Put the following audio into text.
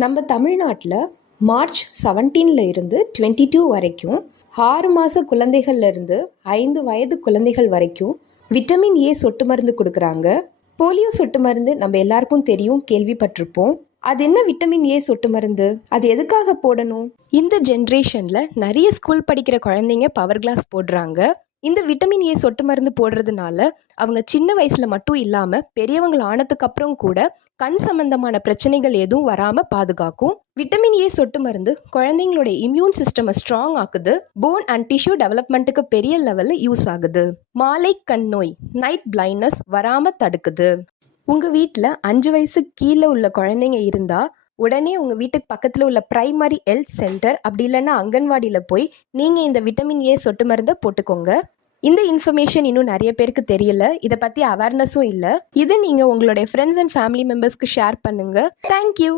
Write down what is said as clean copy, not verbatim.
நம்ம தமிழ்நாட்டில் மார்ச் 17 இருந்து 22 வரைக்கும் 6 மாத குழந்தைகள்ல இருந்து 5 வயது குழந்தைகள் வரைக்கும் விட்டமின் ஏ சொட்டு மருந்து கொடுக்குறாங்க. போலியோ சொட்டு மருந்து நம்ம எல்லாருக்கும் தெரியும், கேள்விப்பட்டிருப்போம். அது என்ன விட்டமின் ஏ சொட்டு மருந்து? அது எதுக்காக போடணும்? இந்த ஜென்ரேஷனில் நிறைய ஸ்கூல் படிக்கிற குழந்தைங்க பவர் கிளாஸ் போடுறாங்க. இந்த விட்டமின் ஏ சொட்டு மருந்து போடுறதுனால அவங்க சின்ன வயசுல மட்டும் இல்லாம பெரியவங்கள் ஆனதுக்கு அப்புறம் கூட கண் சம்பந்தமான பிரச்சனைகள் எதுவும் வராம பாதுகாக்கும். விட்டமின் ஏ சொட்டு மருந்து குழந்தைங்களோட இம்யூன் சிஸ்டமை ஸ்ட்ராங் ஆக்குது. போன் அண்ட் டிஷ்யூ டெவலப்மெண்ட்டுக்கு பெரிய லெவல்ல யூஸ் ஆகுது. மாலை கண் நோய், நைட் பிளைண்ட்னஸ் வராம தடுக்குது. உங்க வீட்டில் 5 வயசு கீழே உள்ள குழந்தைங்க இருந்தா உடனே உங்க வீட்டுக்கு பக்கத்துல உள்ள பிரைமரி ஹெல்த் சென்டர் அப்படி இல்லைன்னா அங்கன்வாடியில போய் நீங்க இந்த விட்டமின் ஏ சொட்டு மருந்தை போட்டுக்கோங்க. இந்த இன்ஃபர்மேஷன் இன்னும் நிறைய பேருக்கு தெரியல, இதை பத்தி அவேர்னஸும் இல்லை. இது நீங்க உங்களுடைய ஃப்ரெண்ட்ஸ் அண்ட் ஃபேமிலி மெம்பர்ஸ்க்கு ஷேர் பண்ணுங்க. தேங்க்யூ.